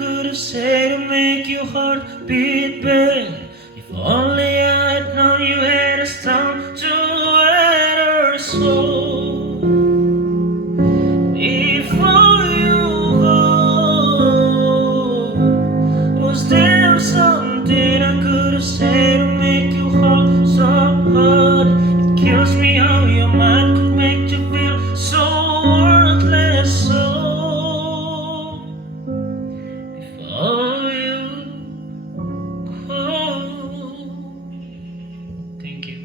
could have said to make your heart beat better. If only I'd known you had a stone to wear her soul. Before you go, was there something I could have said to make you heart so hard? It kills me how your mind could make you feel so worthless. So before you go, thank you.